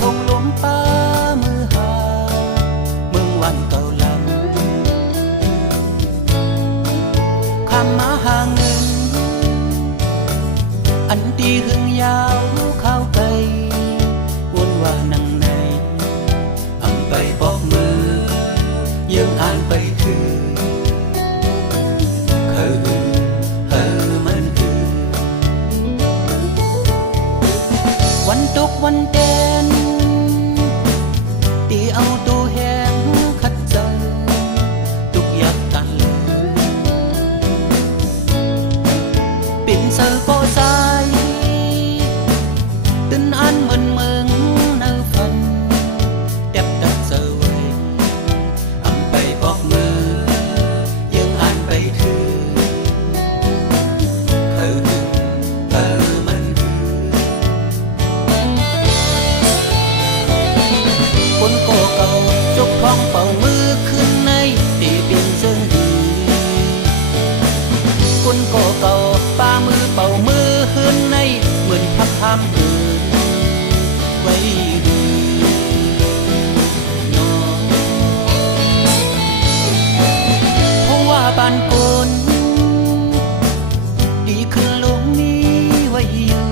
ธงล้มป้ามือหาเมืองวันเก่าลำคำมาหาเงินอันตีหึงยาวเข้าไปวนว่านังในอำไปบอกมือยังอ่านไปถือวันตกวันเด่นตีเอาตัวแหงขัดใจทุกอยากกันเลยปิ่นเสือโปสายตื่นอันเหมือนเมืองในฝันเด็บดัดเสือไว้อำไปบอกมือยังอ่านไปถือคนโกเก่าจกท้องเป่ามือขึ้นในตีปิ่นเสื้อหีคนโกเก่าป้ามือเป่ามือขึ้นในเหมือนพักคำคืนไว้น้องเพราะว่าบ้านคนดีขึ้นลงนี้ไว้อยู่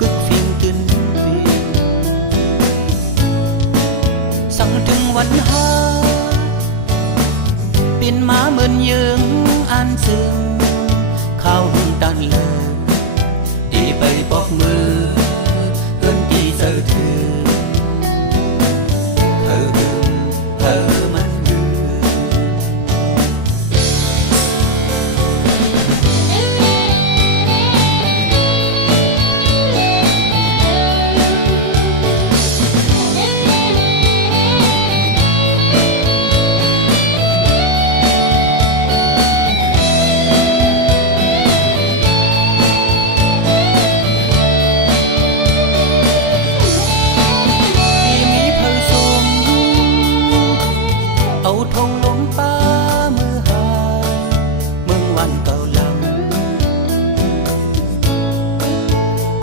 กึกฟิงตื่นสั่งถึงวันหาปิ่นมาเหมือนยืงอ่านซึมข้าวหุ่นตันเลยดีไปบอกมือเพื่อนดีเจอเธอมันยืนเอาธงล้มป้ามือหาเมืองวันเก่าลำ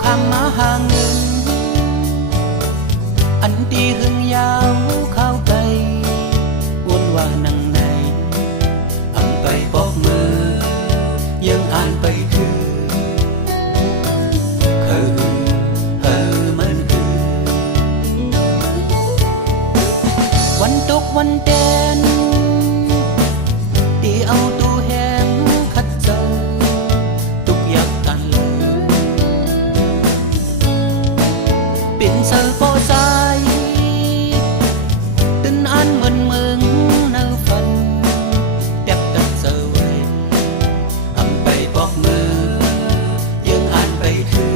คำมาหาเงินอันตีหึงยาวเข้าไปวนว่านังในอำไปบอกมือยังอ่านไปถือมันคือวันตกวันเด่นตีเอาตัวแหงขัดใจทุกอยากกันเลยปิ่นเสือโปสายตื่นอันเหมือนเมืองในฝันเด็บดัดเสือไว้อำไปบอกมือยังอ่านไปถือ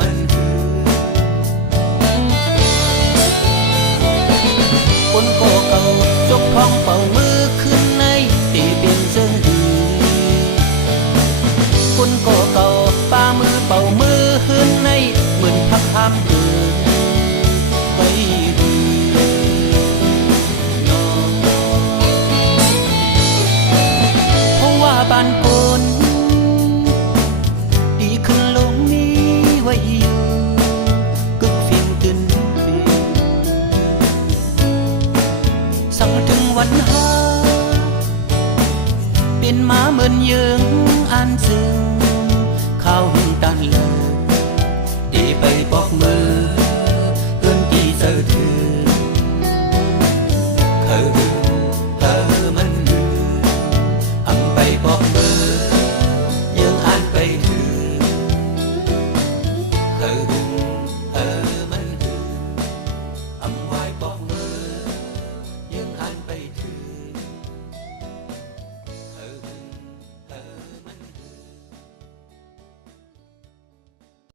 มันคือคนโกเก่าจกท้องเป่ามือขึ้นในตีปิ่นเสื้อหีคนโก